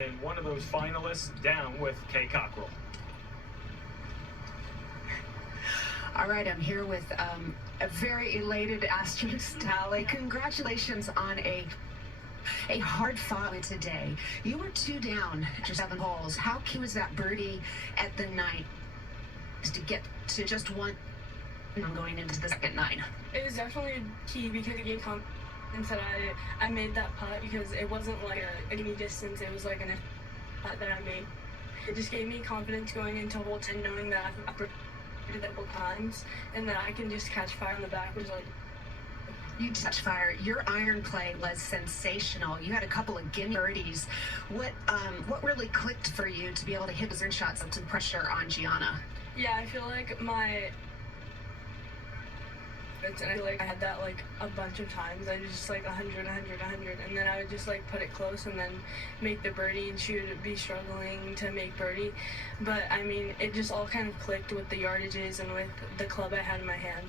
And one of those finalists down with Kay Cockrell. All right, I'm here with a very elated Asterisk Talley. Congratulations on a hard fought today. You were 2 down after 7 holes. How key was that birdie at the 9th to get to just 1 going into the second 9? It was definitely key because it gave confidence that I made that putt, because it wasn't like a gimme distance, it was like a putt that I made. It just gave me confidence going into hole 10, knowing that I've upgraded a couple times and that I can just catch fire on the back, which is like... You touch fire. Your iron play was sensational. You had a couple of gimme birdies. What really clicked for you to be able to hit those shots with some pressure on Gianna? Yeah, I feel like and I feel like I had that like a bunch of times. I was just like 100, and then I would just like put it close and then make the birdie, and she would be struggling to make birdie. But I mean, it just all kind of clicked with the yardages and with the club I had in my hand.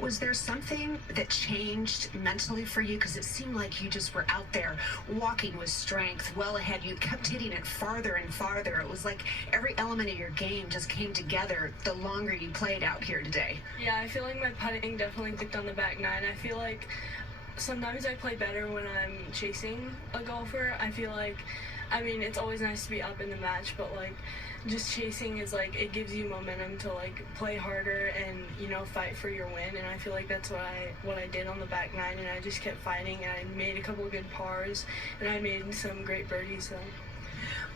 Was there something that changed mentally for you? Because it seemed like you just were out there walking with strength, well ahead. You kept hitting it farther and farther. It was like every element of your game just came together the longer you played out here today. Yeah, I feel like my putting definitely clicked on the back 9. I feel like sometimes I play better when I'm chasing a golfer. I feel like, I mean, it's always nice to be up in the match, but like just chasing is like, it gives you momentum to like play harder and, you know, fight for your win. And I feel like that's what I did on the back 9, and I just kept fighting, and I made a couple of good pars, and I made some great birdies. So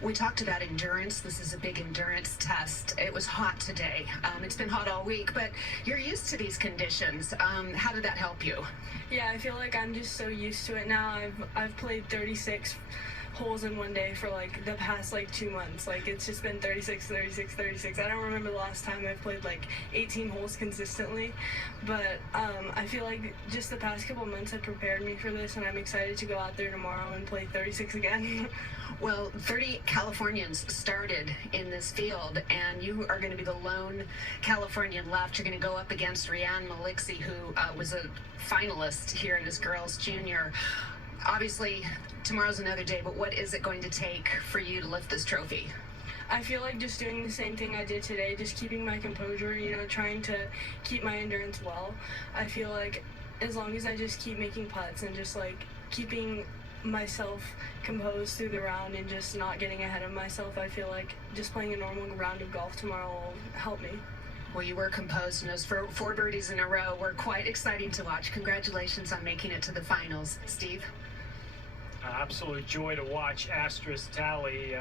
we talked about endurance. This is a big endurance test. It was hot today. It's been hot all week, but you're used to these conditions. How did that help you? Yeah, I feel like I'm just so used to it now. I've played 36 holes in one day for like the past like 2 months. Like it's just been 36. I don't remember the last time I've played like 18 holes consistently, but I feel like just the past couple months have prepared me for this, and I'm excited to go out there tomorrow and play 36 again. Well, 30 Californians started in this field, and you are going to be the lone Californian left. You're going to go up against Rianne Maliksi, who was a finalist here in this girls junior. Obviously, tomorrow's another day, but what is it going to take for you to lift this trophy? I feel like just doing the same thing I did today, just keeping my composure, you know, trying to keep my endurance well. I feel like as long as I just keep making putts and just like keeping myself composed through the round and just not getting ahead of myself, I feel like just playing a normal round of golf tomorrow will help me. Well, you were composed, and those 4 birdies in a row were quite exciting to watch. Congratulations on making it to the finals, Steve. Absolute joy to watch Asterisk Talley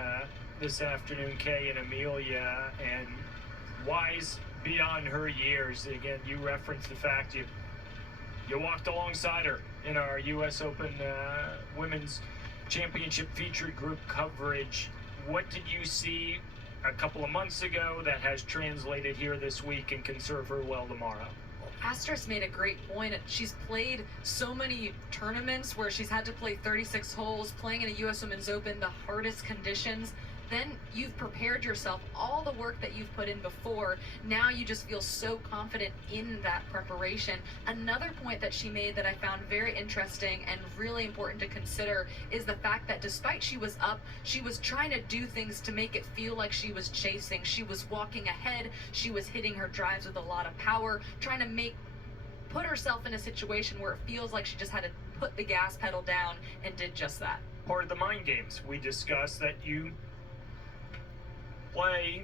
this afternoon, Kay and Amelia, and wise beyond her years. Again, you referenced the fact you walked alongside her in our U.S. Open Women's Championship featured group coverage. What did you see a couple of months ago that has translated here this week and can serve her well tomorrow? Asterisk made a great point. She's played so many tournaments where she's had to play 36 holes, playing in a U.S. Women's Open, the hardest conditions. Then you've prepared yourself, all the work that you've put in before. Now you just feel so confident in that preparation. Another point that she made that I found very interesting and really important to consider is the fact that despite she was up, she was trying to do things to make it feel like she was chasing. She was walking ahead. She was hitting her drives with a lot of power, trying to put herself in a situation where it feels like she just had to put the gas pedal down, and did just that. Part of the mind games we discussed that you play,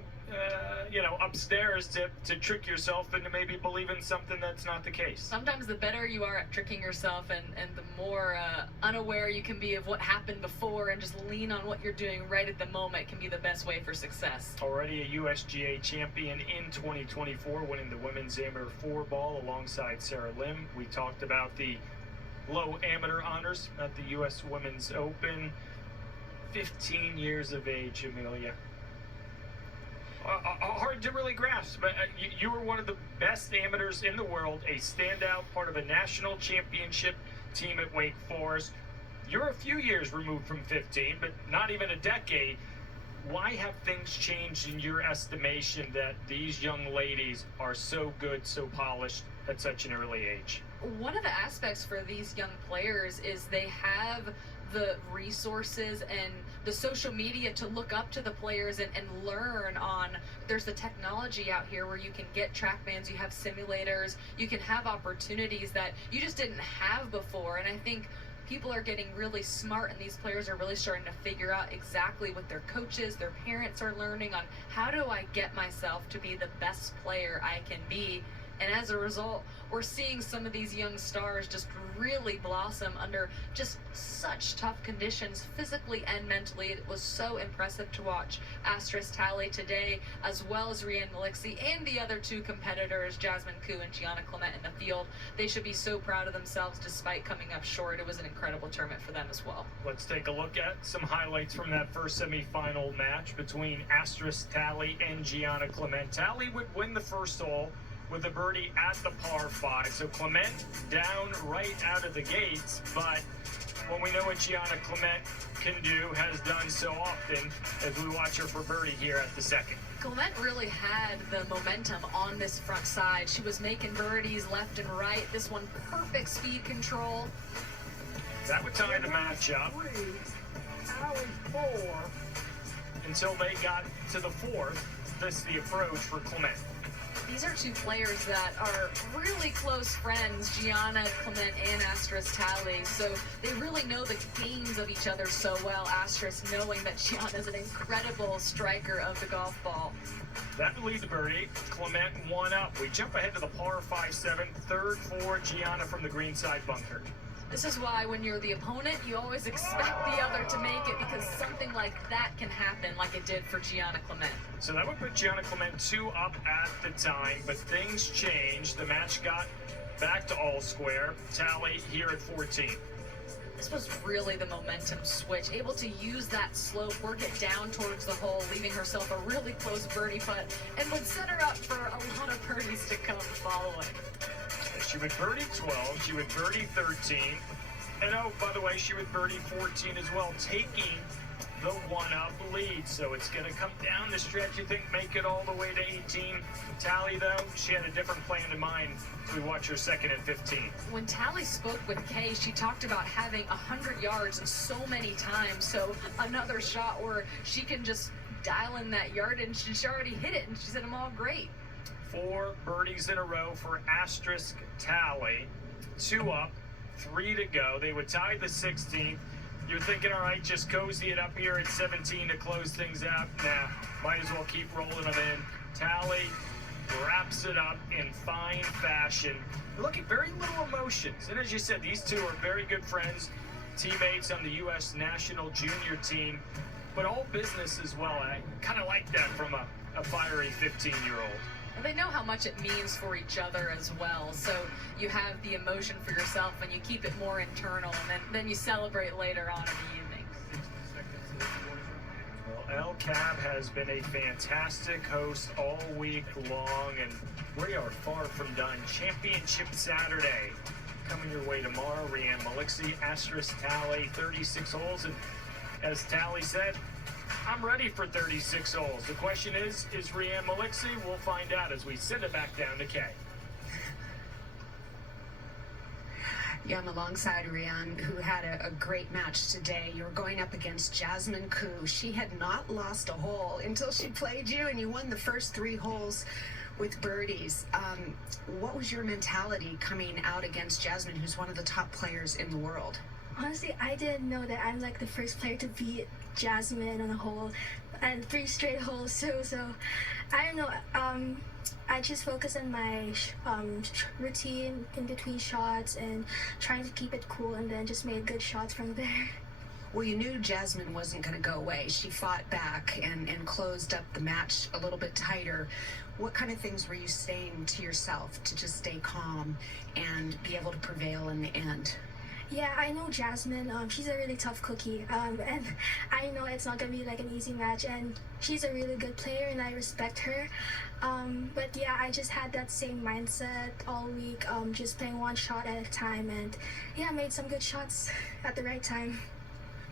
upstairs to trick yourself into maybe believing something that's not the case. Sometimes the better you are at tricking yourself and the more unaware you can be of what happened before and just lean on what you're doing right at the moment can be the best way for success. Already a USGA champion in 2024, winning the women's amateur 4-ball alongside Sarah Lim. We talked about the low amateur honors at the U.S. Women's Open. 15 years of age, Amelia. Hard to really grasp, but you were one of the best amateurs in the world, a standout part of a national championship team at Wake Forest. You're a few years removed from 15, but not even a decade. Why have things changed in your estimation that these young ladies are so good, so polished at such an early age? One of the aspects for these young players is they have the resources and the social media to look up to the players and learn on. There's the technology out here where you can get TrackMans, you have simulators, you can have opportunities that you just didn't have before. And I think people are getting really smart, and these players are really starting to figure out exactly what their coaches, their parents are learning on how do I get myself to be the best player I can be. And as a result, we're seeing some of these young stars just really blossom under just such tough conditions, physically and mentally. It was so impressive to watch Asterisk Talley today, as well as Rianne Malixi and the other two competitors, Jasmine Koo and Gianna Clement, in the field. They should be so proud of themselves despite coming up short. It was an incredible tournament for them as well. Let's take a look at some highlights from that first semifinal match between Asterisk Talley and Gianna Clement. Talley would win the first hole with a birdie at the par 5. So Clement down right out of the gates, but when we know what Gianna Clement can do, has done so often, as we watch her for birdie here at the second. Clement really had the momentum on this front side. She was making birdies left and right. This one, perfect speed control. That would tie the match up until they got to the fourth. This is the approach for Clement. These are two players that are really close friends, Gianna Clement and Asterisk Talley. So they really know the games of each other so well. Asterisk knowing that Gianna's an incredible striker of the golf ball. That would lead to birdie. Clement one up. We jump ahead to the par 5-7, third for Gianna from the greenside bunker. This is why when you're the opponent, you always expect the other to make it, because something like that can happen like it did for Gianna Clement. So that would put Gianna Clement 2 up at the time, but things changed. The match got back to all square. Talley here at 14. This was really the momentum switch, able to use that slope, work it down towards the hole, leaving herself a really close birdie putt, and would set her up for a lot of birdies to come following. She would birdie 12, she would birdie 13, and oh, by the way, she would birdie 14 as well, taking the 1-up lead. So it's going to come down the stretch, you think, make it all the way to 18. Talley, though, she had a different plan in mind. We watch her second and 15. When Talley spoke with Kay, she talked about having 100 yards so many times. So another shot where she can just dial in that yard, and she already hit it, and she said, I'm all great. 4 birdies in a row for Asterisk Talley. 2 up, 3 to go. They would tie the 16th. You're thinking, all right, just cozy it up here at 17 to close things out. Nah, might as well keep rolling them in. Talley wraps it up in fine fashion. Look at very little emotions. And as you said, these two are very good friends, teammates on the U.S. national junior team, but all business as well. I kind of like that from a fiery 15-year-old. They know how much it means for each other as well. So you have the emotion for yourself and you keep it more internal, and then you celebrate later on in the evening. Well, El Cab has been a fantastic host all week long, and we are far from done. Championship Saturday coming your way tomorrow. Rianne Malixi, Asterisk Talley, 36 holes. And as Talley said, I'm ready for 36 holes. The question is Rianne Malixi? We'll find out as we send it back down to Kay. Yeah, I'm alongside Rianne, who had a great match today. You were going up against Jasmine Koo. She had not lost a hole until she played you, and you won the first 3 holes with birdies. What was your mentality coming out against Jasmine, who's one of the top players in the world? Honestly, I didn't know that I'm like the first player to beat Jasmine on a hole and 3 straight holes. So I don't know. I just focus on my routine in between shots and trying to keep it cool, and then just made good shots from there. Well, you knew Jasmine wasn't going to go away. She fought back and closed up the match a little bit tighter. What kind of things were you saying to yourself to just stay calm and be able to prevail in the end? Yeah, I know Jasmine. She's a really tough cookie, and I know it's not gonna be like an easy match. And she's a really good player, and I respect her. But yeah, I just had that same mindset all week, just playing one shot at a time, and yeah, made some good shots at the right time.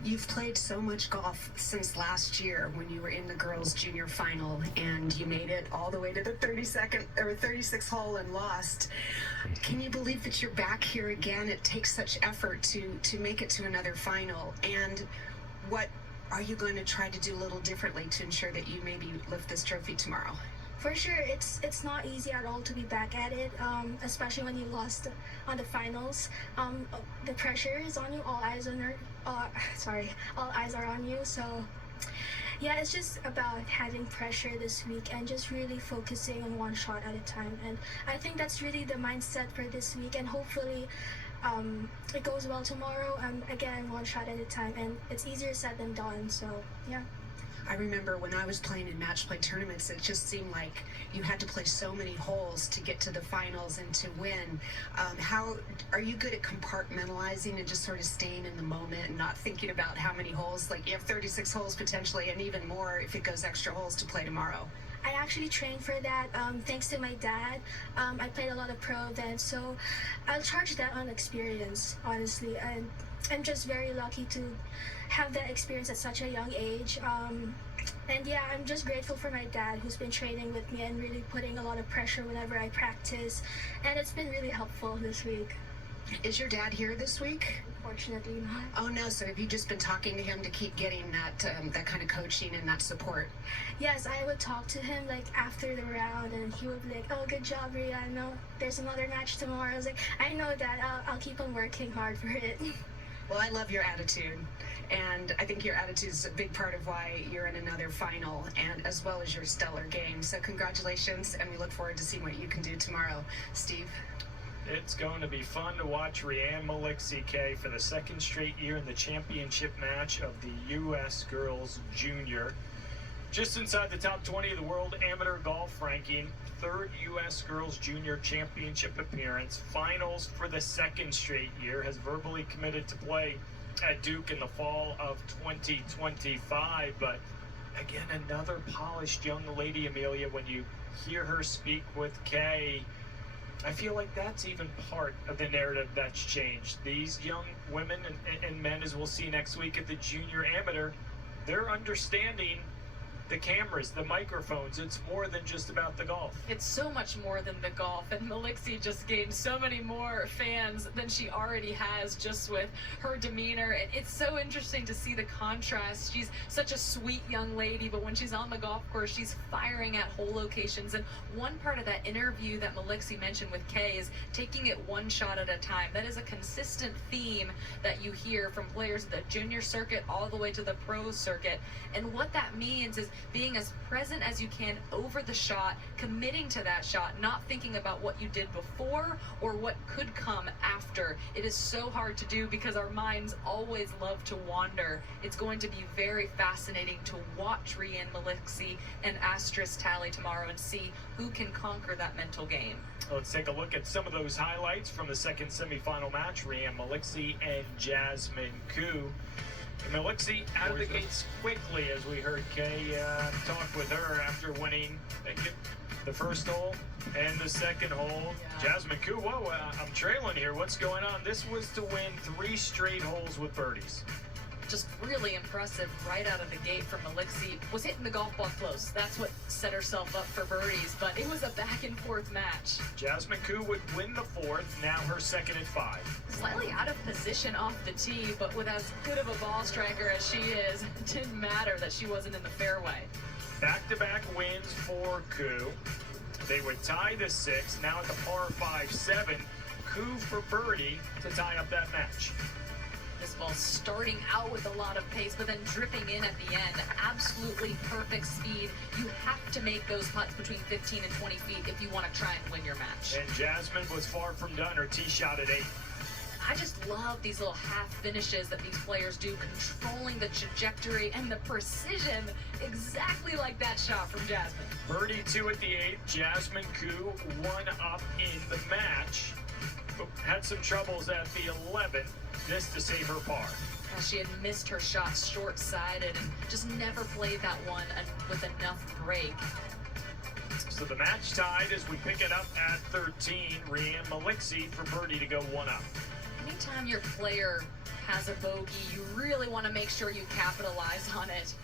You've played so much golf since last year when you were in the girls' junior final, and you made it all the way to the 36th hole and lost. Can you believe that you're back here again? It takes such effort to make it to another final. And what are you going to try to do a little differently to ensure that you maybe lift this trophy tomorrow? For sure, it's not easy at all to be back at it, especially when you lost on the finals. The pressure is on you. All eyes are on you. So, yeah, it's just about having pressure this week and just really focusing on one shot at a time. And I think that's really the mindset for this week. And hopefully, it goes well tomorrow. Again, one shot at a time, and it's easier said than done. So, yeah. I remember when I was playing in match play tournaments, it just seemed like you had to play so many holes to get to the finals and to win. How are you good at compartmentalizing and just sort of staying in the moment and not thinking about how many holes? Like you have 36 holes potentially, and even more if it goes extra holes to play tomorrow. I actually trained for that thanks to my dad. I played a lot of pro then, so I'll charge that on experience, honestly. And I'm just very lucky to have that experience at such a young age. And yeah, I'm just grateful for my dad who's been training with me and really putting a lot of pressure whenever I practice. And it's been really helpful this week. Is your dad here this week? Unfortunately not. Oh no, so have you just been talking to him to keep getting that kind of coaching and that support? Yes, I would talk to him like after the round and he would be like, oh, good job, Ria. I know there's another match tomorrow. I was like, I know that. I'll keep on working hard for it. Well, I love your attitude, and I think your attitude is a big part of why you're in another final, and as well as your stellar game. So congratulations, and we look forward to seeing what you can do tomorrow. Steve? It's going to be fun to watch Rianne Maliksi K for the second straight year in the championship match of the U.S. Girls Junior. Just inside the top 20 of the World Amateur Golf Ranking, third U.S. Girls Junior Championship appearance, finals for the second straight year, has verbally committed to play at Duke in the fall of 2025. But again, another polished young lady, Amelia. When you hear her speak with Kay, I feel like that's even part of the narrative that's changed. These young women and men, as we'll see next week at the Junior Amateur, they're understanding the cameras, the microphones. It's more than just about the golf. It's so much more than the golf, and Maliksi just gained so many more fans than she already has just with her demeanor. And it's so interesting to see the contrast. She's such a sweet young lady, but when she's on the golf course, she's firing at hole locations. And one part of that interview that Maliksi mentioned with Kay is taking it one shot at a time. That is a consistent theme that you hear from players at the junior circuit all the way to the pro circuit. And what that means is being as present as you can over the shot, committing to that shot, not thinking about what you did before or what could come after. It is so hard to do because our minds always love to wander. It's going to be very fascinating to watch Rianne Maliksi and Asterisk Talley tomorrow and see who can conquer that mental game. Let's take a look at some of those highlights from the second semifinal match. Rianne Maliksi and Jasmine Koo. Maliksi out of the gates quickly, as we heard Kay talk with her after winning the first hole and the second hole. Yeah. Jasmine Koo, whoa, I'm trailing here. What's going on? This was to win 3 straight holes with birdies. Just really impressive right out of the gate from Maliksi. Was hitting the golf ball close. That's what set herself up for birdies, but it was a back and forth match. Jasmine Koo would win the 4th, now her second at 5. Slightly out of position off the tee, but with as good of a ball striker as she is, it didn't matter that she wasn't in the fairway. Back-to-back wins for Koo. They would tie the 6th, now at the par 5-7. Koo for birdie to tie up that match. This ball starting out with a lot of pace, but then dripping in at the end. Absolutely perfect speed. You have to make those putts between 15 and 20 feet if you want to try and win your match. And Jasmine was far from done. Her tee shot at 8. I just love these little half finishes that these players do, controlling the trajectory and the precision, exactly like that shot from Jasmine. Birdie 2 at the 8th. Jasmine Koo 1 up in the match. But had some troubles at the 11th. This to save her par. She had missed her shot short-sided and just never played that one with enough break. So the match tied as we pick it up at 13. Rianne Maliksi for birdie to go 1 up. Anytime your player has a bogey, you really want to make sure you capitalize on it.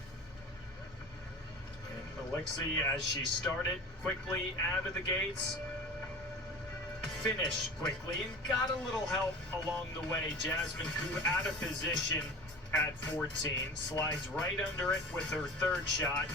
And Maliksi, as she started quickly out of the gates, finished quickly and got a little help along the way. Jasmine Koo out of position at 14, slides right under it with her third shot,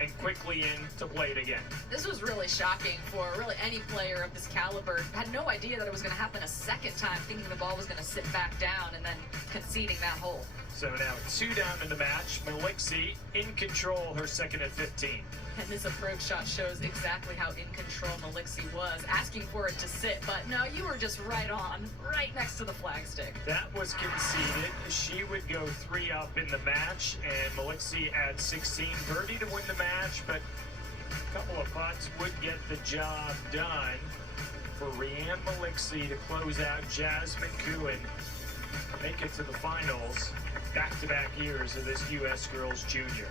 and quickly in to play it again. This was really shocking for really any player of this caliber. Had no idea that it was going to happen a second time, thinking the ball was going to sit back down and then conceding that hole. So now 2 down in the match. Melixi in control, her second at 15. And this approach shot shows exactly how in control Melixi was, asking for it to sit, but no, you were just right on, right next to the flagstick. That was conceded. She would go 3 up in the match, and Melixi at 16. Birdie to win the match, but a couple of putts would get the job done for Rianne Melixi to close out Jasmine Kuhn, make it to the finals, back-to-back years of this U.S. Girls Junior.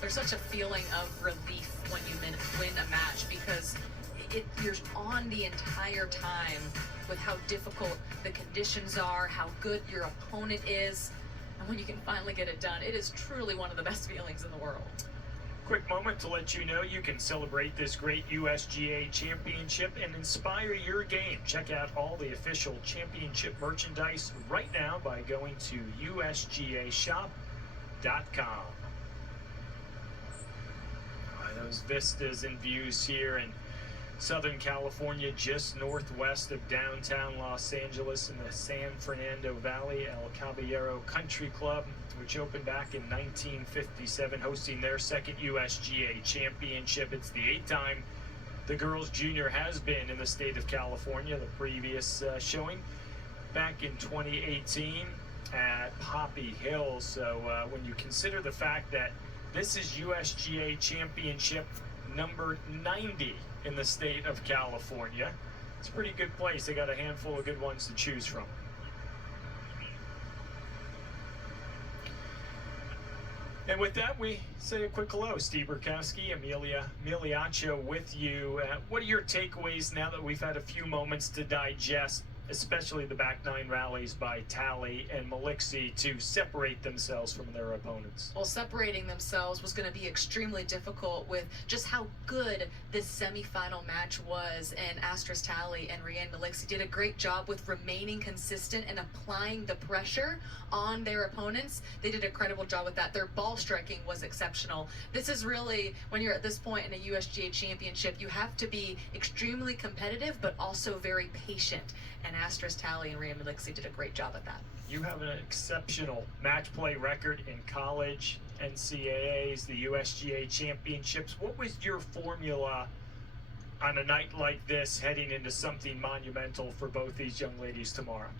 There's such a feeling of relief when you win a match because you're on the entire time with how difficult the conditions are, how good your opponent is, and when you can finally get it done, it is truly one of the best feelings in the world. Quick moment to let you know you can celebrate this great USGA championship and inspire your game. Check out all the official championship merchandise right now by going to usgashop.com. Those vistas and views here in Southern California, just northwest of downtown Los Angeles in the San Fernando Valley. El Caballero Country Club, which opened back in 1957, hosting their second USGA championship. It's the 8th time the girls junior has been in the state of California. The previous showing back in 2018 at Poppy Hill. So when you consider the fact that this is USGA championship number 90 in the state of California, it's a pretty good place. They got a handful of good ones to choose from. And with that, we say a quick hello. Steve Burkowski, Amelia Miliaccio with you. What are your takeaways now that we've had a few moments to digest, especially the back 9 rallies by Talley and Melixi to separate themselves from their opponents? Well, separating themselves was going to be extremely difficult with just how good this semifinal match was, and Asterisk Talley and Rianne Melixi did a great job with remaining consistent and applying the pressure on their opponents. They did a credible job with that. Their ball striking was exceptional. This is really, when you're at this point in a USGA championship, you have to be extremely competitive, but also very patient. And Asterisk Talley and Rianne Melixi did a great job at that. You have an exceptional match play record in college, NCAAs, the USGA championships. What was your formula on a night like this heading into something monumental for both these young ladies tomorrow?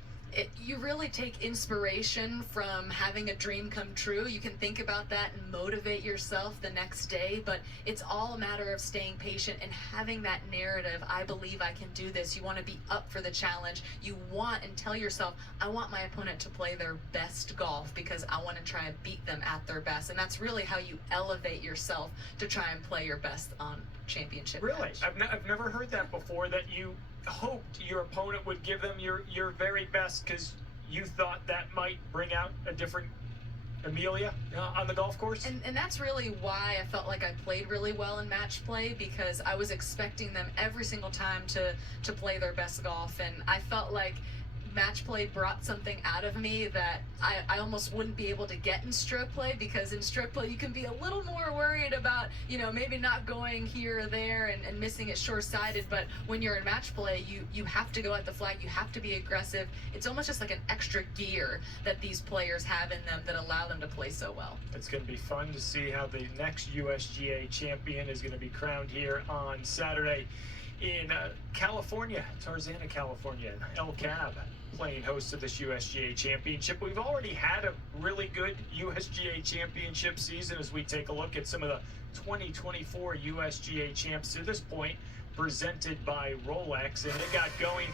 You really take inspiration from having a dream come true. You can think about that and motivate yourself the next day, but it's all a matter of staying patient and having that narrative. I believe I can do this. You want to be up for the challenge. You want and tell yourself, I want my opponent to play their best golf because I want to try and beat them at their best. And that's really how you elevate yourself to try and play your best on championship Really? match. I've never heard that before, that you hoped your opponent would give them your very best because you thought that might bring out a different Amelia on the golf course? And that's really why I felt like I played really well in match play, because I was expecting them every single time to play their best golf, and I felt like match play brought something out of me that I almost wouldn't be able to get in stroke play, because in stroke play you can be a little more worried about, maybe not going here or there and missing it short-sighted, but when you're in match play, you have to go at the flag, you have to be aggressive. It's almost just like an extra gear that these players have in them that allow them to play so well. It's going to be fun to see how the next USGA champion is going to be crowned here on Saturday in California, Tarzana, California, El Cab, playing host to this USGA championship. We've already had a really good USGA championship season as we take a look at some of the 2024 USGA champs to this point, presented by Rolex, and it got going.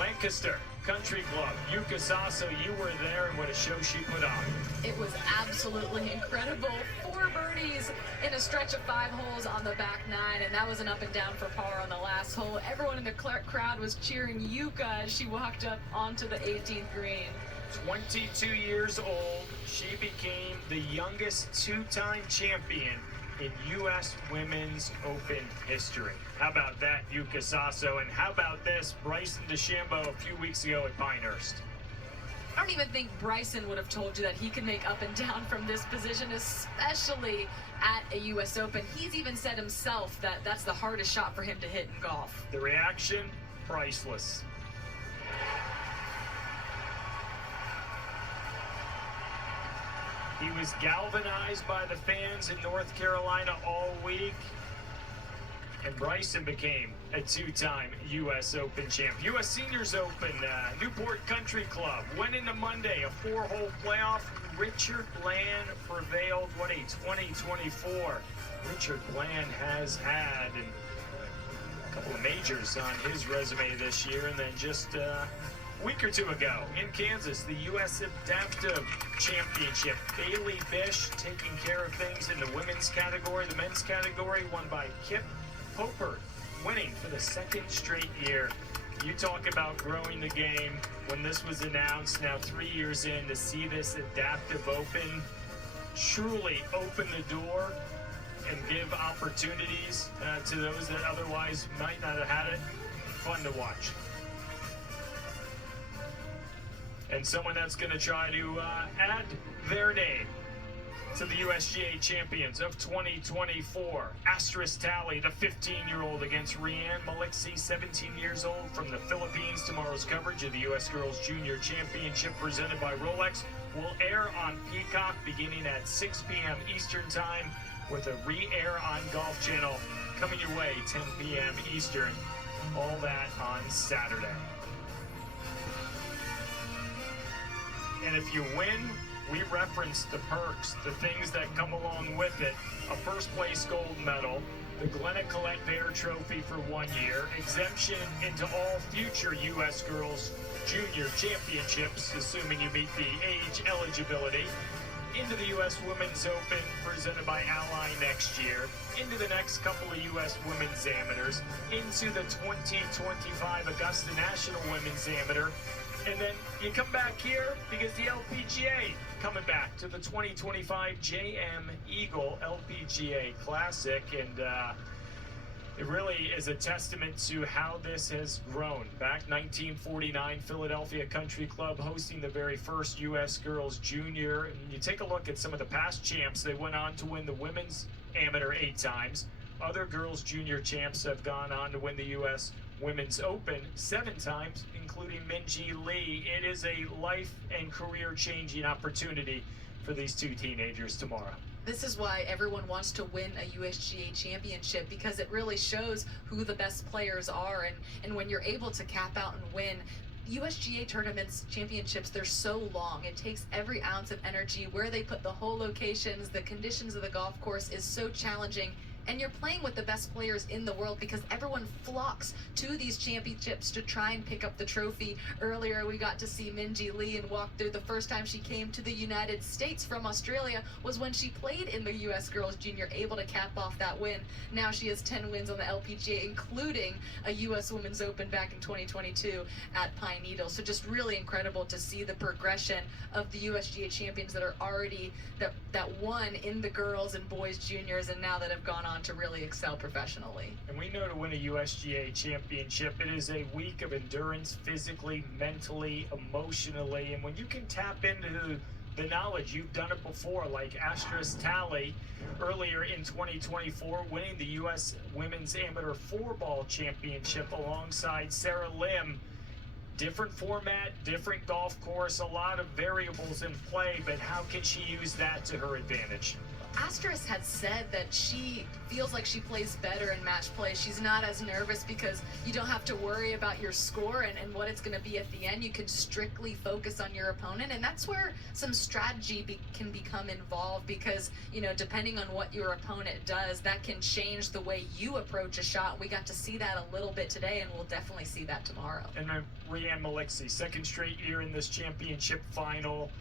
Lancaster Country Club, Yuka Sasso, you were there, and what a show she put on. It was absolutely incredible. 4 birdies in a stretch of 5 holes on the back 9, and that was an up and down for par on the last hole. Everyone in the crowd was cheering Yuka as she walked up onto the 18th green. 22 years old, she became the youngest 2-time champion in U.S. Women's Open history. How about that, Yuka Sasso? And how about this, Bryson DeChambeau a few weeks ago at Pinehurst? I don't even think Bryson would have told you that he can make up and down from this position, especially at a U.S. Open. He's even said himself that that's the hardest shot for him to hit in golf. The reaction, priceless. He was galvanized by the fans in North Carolina all week. And Bryson became a two-time U.S. Open champ. U.S. Seniors Open, Newport Country Club went into Monday, a 4-hole playoff. Richard Bland prevailed. What a 2024 Richard Bland has had. And a couple of majors on his resume this year. And then just a week or two ago in Kansas, the U.S. Adaptive Championship. Bailey Bish taking care of things in the women's category. The men's category won by Kip Popper, winning for the second straight year. You talk about growing the game. When this was announced, now 3 years in, to see this Adaptive Open truly open the door and give opportunities to those that otherwise might not have had it. Fun to watch. And someone that's going to try to add their name to the USGA champions of 2024. Asterisk Talley, the 15-year-old, against Rianne Maliksi, 17 years old, from the Philippines. Tomorrow's coverage of the U.S. Girls Junior Championship presented by Rolex will air on Peacock beginning at 6 p.m. Eastern Time, with a re-air on Golf Channel coming your way 10 p.m. Eastern. All that on Saturday. And if you win, we reference the perks, the things that come along with it. A first place gold medal, the Glenna Collette Bear Trophy for 1 year, exemption into all future U.S. Girls Junior Championships, assuming you meet the age eligibility, into the U.S. Women's Open presented by Ally next year, into the next couple of U.S. Women's Amateurs, into the 2025 Augusta National Women's Amateur. And then you come back here because the LPGA coming back to the 2025 JM Eagle LPGA Classic. And it really is a testament to how this has grown. Back 1949, Philadelphia Country Club hosting the very first U.S. Girls Junior. And you take a look at some of the past champs. They went on to win the Women's Amateur 8 times. Other girls junior champs have gone on to win the U.S. Women's Open 7 times, including Minjee Lee. It is a life and career-changing opportunity for these two teenagers tomorrow. This is why everyone wants to win a USGA championship, because it really shows who the best players are. And when you're able to cap out and win, USGA tournaments, championships, they're so long. It takes every ounce of energy. Where they put the whole locations, the conditions of the golf course is so challenging. And you're playing with the best players in the world because everyone flocks to these championships to try and pick up the trophy. Earlier, we got to see Minjee Lee and walk through. The first time she came to the United States from Australia was when she played in the U.S. Girls Junior, able to cap off that win. Now she has 10 wins on the LPGA, including a U.S. Women's Open back in 2022 at Pine Needle. So just really incredible to see the progression of the USGA champions that are already, that won in the girls and boys juniors, and now that have gone on to really excel professionally. And we know to win a USGA championship, it is a week of endurance, physically, mentally, emotionally. And when you can tap into the knowledge, you've done it before, like Asterisk Talley earlier in 2024, winning the U.S. Women's Amateur 4-ball championship alongside Sarah Lim. Different format, different golf course, a lot of variables in play, but how can she use that to her advantage? Asterisk had said that she feels like she plays better in match play. She's not as nervous because you don't have to worry about your score and what it's going to be at the end. You can strictly focus on your opponent, and that's where some strategy can become involved, because, you know, depending on what your opponent does, that can change the way you approach a shot. We got to see that a little bit today, and we'll definitely see that tomorrow. And Rianne Maliksi, second straight year in this championship final.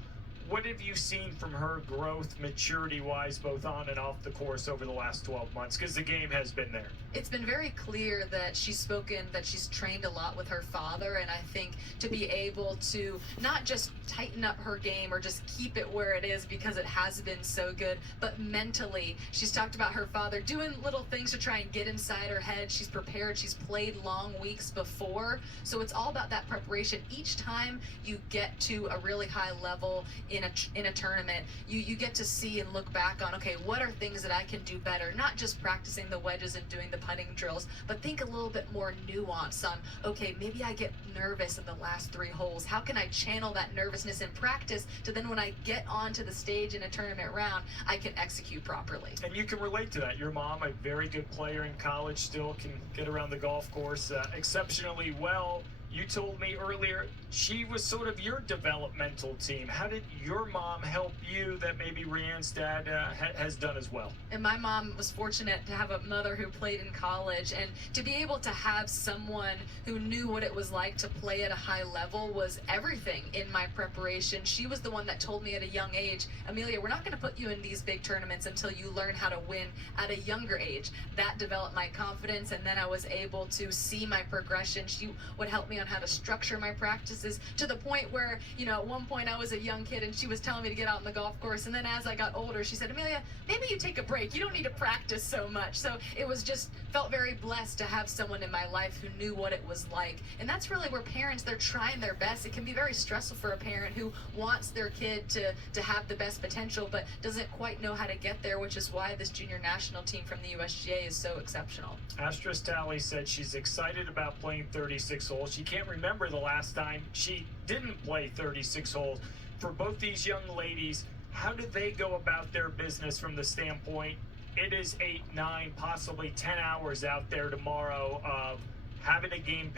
What have you seen from her growth, maturity-wise, both on and off the course over the last 12 months? Because the game has been there. It's been very clear that she's spoken, that she's trained a lot with her father, and I think to be able to not just tighten up her game or just keep it where it is because it has been so good, but mentally, she's talked about her father doing little things to try and get inside her head. She's prepared. She's played long weeks before, so it's all about that preparation. Each time you get to a really high level in a tournament, you get to see and look back on, okay, what are things that I can do better? Not just practicing the wedges and doing the putting drills, but think a little bit more nuance on, okay, maybe I get nervous in the last 3 holes. How can I channel that nervousness in practice to then when I get onto the stage in a tournament round, I can execute properly? And you can relate to that. Your mom, a very good player in college, still can get around the golf course exceptionally well. You told me earlier she was sort of your developmental team. How did your mom help you that maybe Rianne's dad has done as well? And my mom was fortunate to have a mother who played in college, and to be able to have someone who knew what it was like to play at a high level was everything in my preparation. She was the one that told me at a young age, Amelia, we're not going to put you in these big tournaments until you learn how to win at a younger age. That developed my confidence, and then I was able to see my progression. She would help me on how to structure my practices, to the point where, you know, at one point I was a young kid and she was telling me to get out on the golf course, and then as I got older she said, Amelia, maybe you take a break, you don't need to practice so much. So it was just, felt very blessed to have someone in my life who knew what it was like. And that's really where parents, they're trying their best. It can be very stressful for a parent who wants their kid to have the best potential but doesn't quite know how to get there, which is why this junior national team from the USGA is so exceptional. Asterisk Talley said she's excited about playing 36 holes. She can't remember the last time she didn't play 36 holes. For both these young ladies, how do they go about their business from the standpoint, it is 8, 9, possibly 10 hours out there tomorrow of having a game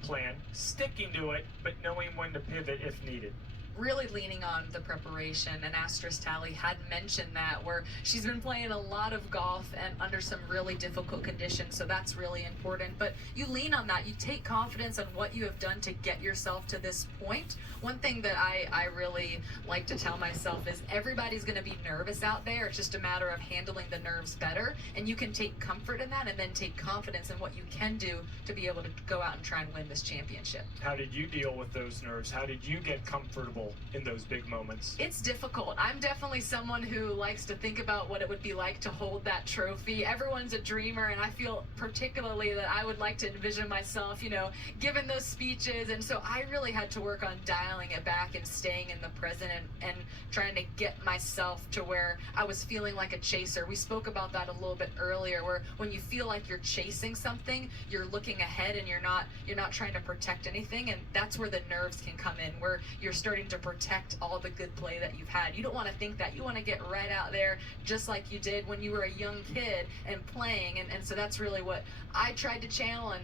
plan, sticking to it, but knowing when to pivot if needed? Really leaning on the preparation, and Asterisk Talley had mentioned that, where she's been playing a lot of golf and under some really difficult conditions, so that's really important. But you lean on that, you take confidence on what you have done to get yourself to this point. One thing that I really like to tell myself is everybody's going to be nervous out there. It's just a matter of handling the nerves better, and you can take comfort in that and then take confidence in what you can do to be able to go out and try and win this championship. How did you deal with those nerves? How did you get comfortable in those big moments? It's difficult. I'm definitely someone who likes to think about what it would be like to hold that trophy. Everyone's a dreamer, and I feel particularly that I would like to envision myself, you know, giving those speeches. And so I really had to work on dialing it back and staying in the present and trying to get myself to where I was feeling like a chaser. We spoke about that a little bit earlier, where when you feel like you're chasing something, you're looking ahead and you're not trying to protect anything, and that's where the nerves can come in, where you're starting to protect all the good play that you've had. You don't want to think that. You want to get right out there just like you did when you were a young kid and playing, and so that's really what I tried to channel, and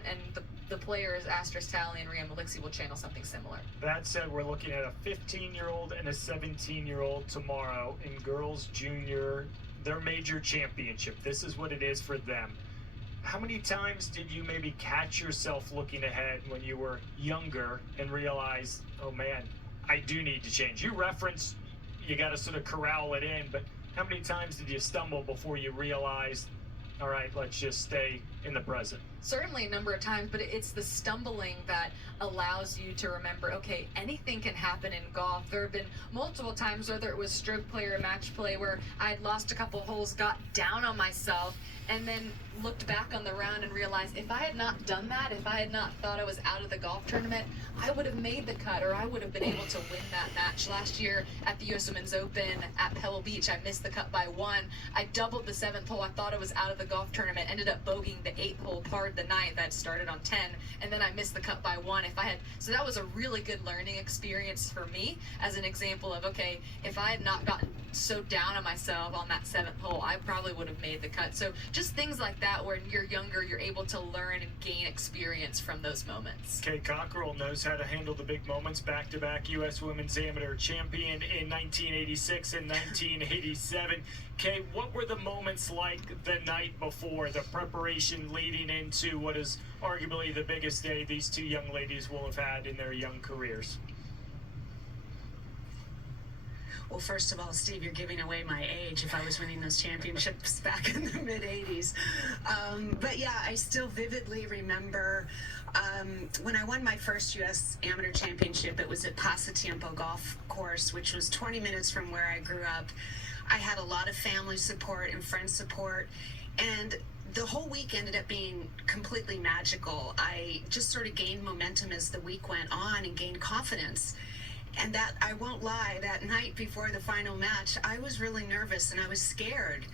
the players, Asterisk Talley and Rianne Malixi, will channel something similar. That said, we're looking at a 15-year-old and a 17-year-old tomorrow in girls junior, their major championship. This is what it is for them. How many times did you maybe catch yourself looking ahead when you were younger and realize, oh man, I do need to change? You referenced you got to sort of corral it in, but how many times did you stumble before you realized, all right, let's just stay in the present? Certainly a number of times, but it's the stumbling that allows you to remember, okay, anything can happen in golf. There have been multiple times, whether it was stroke play or match play, where I had lost a couple holes, got down on myself, and then looked back on the round and realized if I had not done that, if I had not thought I was out of the golf tournament, I would have made the cut, or I would have been able to win that match. Last year at the US Women's Open at Pebble Beach, I missed the cut by 1. I doubled the 7th hole. I thought I was out of the golf tournament, ended up bogeying the 8th hole par the 9th that started on 10, and then I missed the cut by 1. So that was a really good learning experience for me, as an example of, okay, if I had not gotten so down on myself on that 7th hole, I probably would have made the cut. So just things like that, where you're younger, you're able to learn and gain experience from those moments. Kay Cockrell knows how to handle the big moments. Back-to-back U.S. Women's Amateur Champion in 1986 and 1987. Kay, what were the moments like the night before, the preparation leading into what is arguably the biggest day these two young ladies will have had in their young careers? Well, first of all, Steve, you're giving away my age if I was winning those championships back in the mid-'80s. But yeah, I still vividly remember when I won my first U.S. Amateur Championship. It was at Pasatiempo Golf Course, which was 20 minutes from where I grew up. I had a lot of family support and friend support, and the whole week ended up being completely magical. I just sort of gained momentum as the week went on and gained confidence. And that, I won't lie, that night before the final match, I was really nervous and I was scared.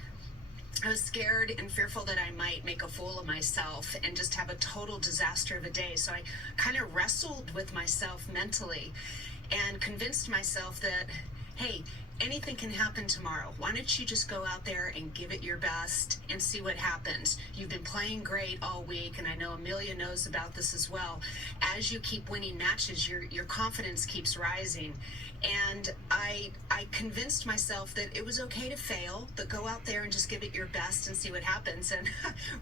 I was scared and fearful that I might make a fool of myself and just have a total disaster of a day. So I kind of wrestled with myself mentally and convinced myself that, hey, anything can happen tomorrow. Why don't you just go out there and give it your best and see what happens? You've been playing great all week, and I know Amelia knows about this as well. As you keep winning matches, your confidence keeps rising. And I convinced myself that it was okay to fail, but go out there and just give it your best and see what happens. And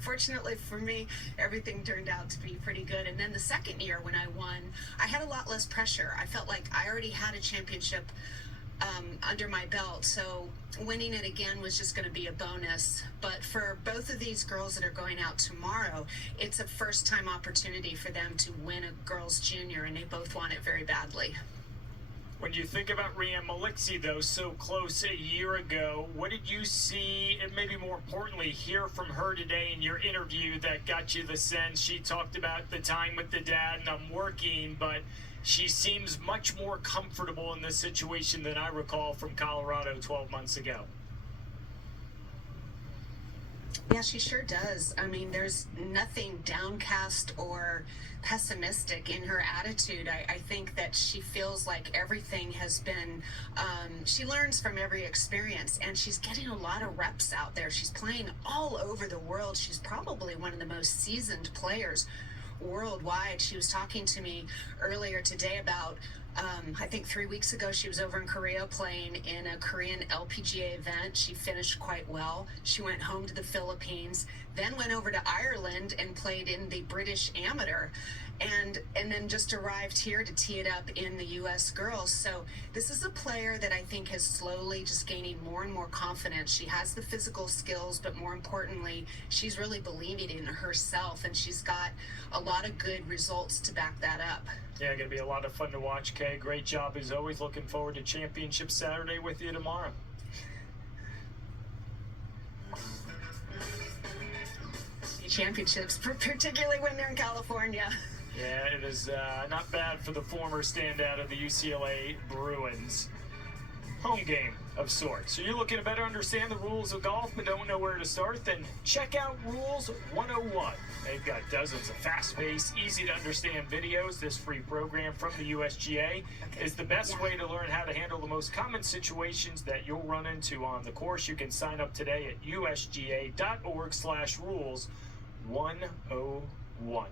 fortunately for me, everything turned out to be pretty good. And then the second year when I won, I had a lot less pressure. I felt like I already had a championship under my belt, so winning it again was just going to be a bonus. But for both of these girls that are going out tomorrow, it's a first-time opportunity for them to win a girls' junior, and they both want it very badly. When you think about Rianne Maliksi, though, so close a year ago, what did you see, and maybe more importantly, hear from her today in your interview that got you the sense? She talked about the time with the dad, and I'm working, but she seems much more comfortable in this situation than I recall from Colorado 12 months ago. Yeah, she sure does. I mean, there's nothing downcast or pessimistic in her attitude. I think that she feels like everything has been, she learns from every experience, and she's getting a lot of reps out there. She's playing all over the world. She's probably one of the most seasoned players worldwide. She was talking to me earlier today about I think 3 weeks ago she was over in Korea playing in a Korean LPGA event. She finished quite well. She went home to the Philippines, then went over to Ireland and played in the British Amateur, and then just arrived here to tee it up in the U.S. girls. So this is a player that I think is slowly just gaining more and more confidence. She has the physical skills, but more importantly, she's really believing in herself, and she's got a lot of good results to back that up. Yeah, going to be a lot of fun to watch, Kay. Great job as always. Looking forward to Championship Saturday with you tomorrow. Championships, particularly when they're in California. Yeah, it is not bad for the former standout of the UCLA Bruins. Home game of sorts. So you're looking to better understand the rules of golf but don't know where to start? Then check out Rules 101. They've got dozens of fast-paced, easy-to-understand videos. This free program from the USGA is the best way to learn how to handle the most common situations that you'll run into on the course. You can sign up today at usga.org/rules101.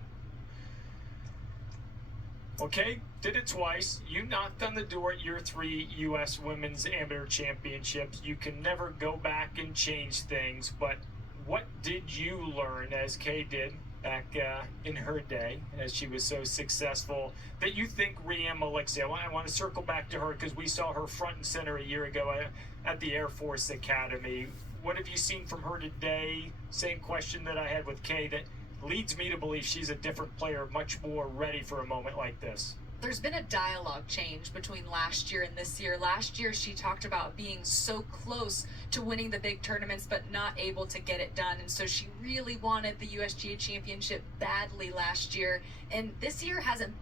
Okay, did it twice. You knocked on the door at your 3 U.S. Women's Amateur Championships. You can never go back and change things, but what did you learn, as Kay did back in her day, as she was so successful, that you think Rianne Maliksi, I want to circle back to her because we saw her front and center a year ago at the Air Force Academy. What have you seen from her today? Same question that I had with Kay, that leads me to believe she's a different player, much more ready for a moment like this. There's been a dialogue change between last year and this year. Last year, she talked about being so close to winning the big tournaments, but not able to get it done. And so she really wanted the USGA championship badly last year. And this year,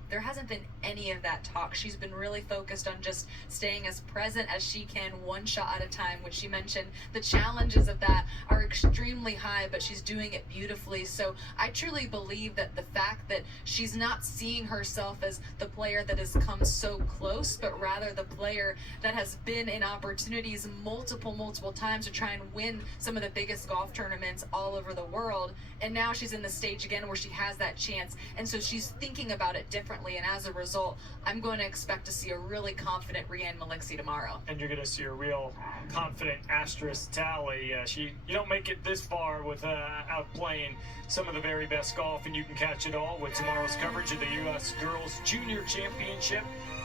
there hasn't been any of that talk. She's been really focused on just staying as present as she can, one shot at a time, which she mentioned the challenges of that are extremely high, but she's doing it beautifully. So I truly believe that the fact that she's not seeing herself as the player that has come so close, but rather the player that has been in opportunities multiple times to try and win some of the biggest golf tournaments all over the world. And now she's in the stage again where she has that chance. And so she's thinking about it differently. And as a result, I'm going to expect to see a really confident Rianne Maliksi tomorrow. And you're going to see a real confident Asterisk Talley. You don't make it this far without playing some of the very best golf, and you can catch it all with tomorrow's coverage of the U.S. Girls Junior Championship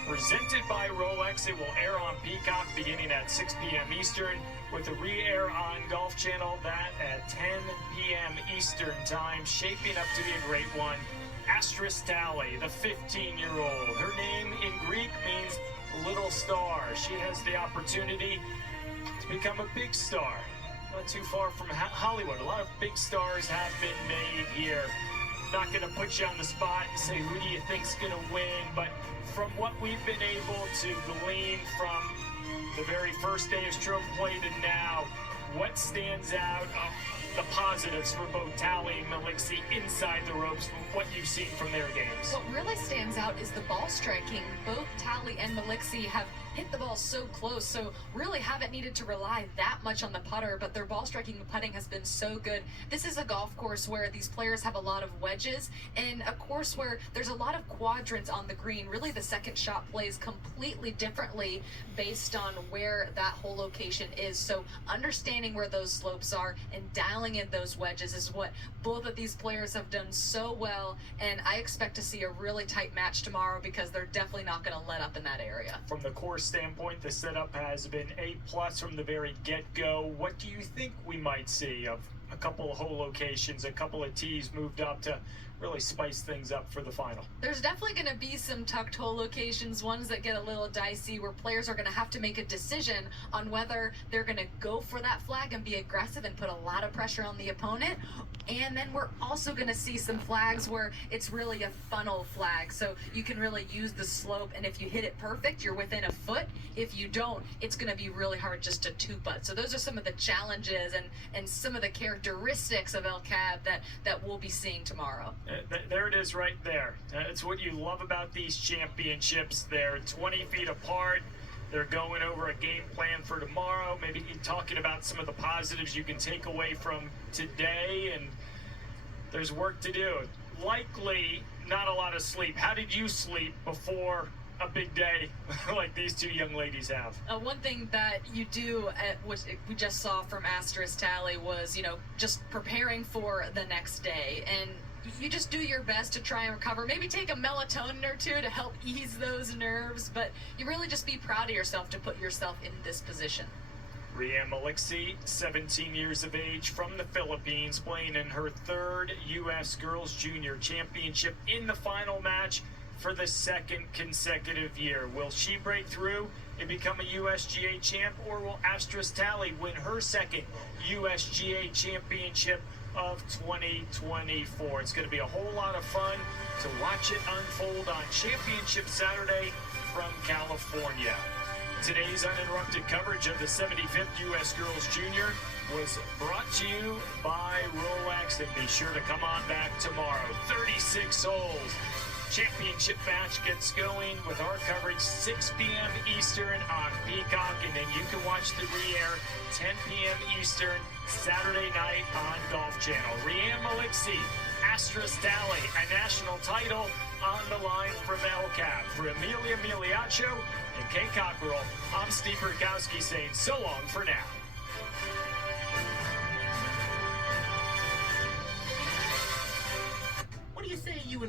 presented by Rolex. It will air on Peacock beginning at 6 p.m. Eastern, with a re-air on Golf Channel, that at 10 p.m. Eastern time, shaping up to be a great one. Asterisk Talley, the 15-year-old. Her name in Greek means little star. She has the opportunity to become a big star. Not too far from Hollywood. A lot of big stars have been made here. Not going to put you on the spot and say who do you think's going to win, but from what we've been able to glean from the very first day of stroke play to now, what stands out, the positives for both Talley and Melixi inside the ropes from what you've seen from their games? What really stands out is the ball striking. Both Talley and Melixi have hit the ball so close, so really haven't needed to rely that much on the putter, but their ball striking and putting has been so good. This is a golf course where these players have a lot of wedges, and a course where there's a lot of quadrants on the green. Really, the second shot plays completely differently based on where that whole location is. So understanding where those slopes are and dialing in those wedges is what both of these players have done so well, and I expect to see a really tight match tomorrow because they're definitely not going to let up in that area. From the course standpoint, the setup has been A+ from the very get-go. What do you think we might see of a couple of hole locations, a couple of tees moved up to really spice things up for the final? There's definitely going to be some tucked hole locations, ones that get a little dicey, where players are going to have to make a decision on whether they're going to go for that flag and be aggressive and put a lot of pressure on the opponent. And then we're also going to see some flags where it's really a funnel flag, so you can really use the slope, and if you hit it perfect, you're within a foot. If you don't, it's going to be really hard just to two-putt. So those are some of the challenges and some of the characteristics of El Cab that we'll be seeing tomorrow. There it is right there. It's what you love about these championships. They're 20 feet apart. They're going over a game plan for tomorrow, maybe talking about some of the positives you can take away from today, and there's work to do. Likely not a lot of sleep. How did you sleep before a big day like these two young ladies have? One thing that you do, which we just saw from Asterisk Talley, was, just preparing for the next day, and you just do your best to try and recover. Maybe take a melatonin or two to help ease those nerves, but you really just be proud of yourself to put yourself in this position. Rianne Melixi, 17 years of age, from the Philippines, playing in her third U.S. Girls Junior Championship in the final match for the second consecutive year. Will she break through and become a USGA champ, or will Asterisk Talley win her second USGA championship of 2024? It's going to be a whole lot of fun to watch it unfold on Championship Saturday from California. Today's uninterrupted coverage of the 75th U.S. Girls Junior was brought to you by Rolex, and be sure to come on back tomorrow. 36 holes. Championship match gets going with our coverage 6 p.m. Eastern on Peacock, and then you can watch the re-air 10 p.m. Eastern Saturday night on Golf Channel. Rianne Melixi, Asterisk Talley, a national title on the line from El Cab. For Amelia Miliaccio and Kay Cockerell, I'm Steve Burkowski saying so long for now. What do you say you and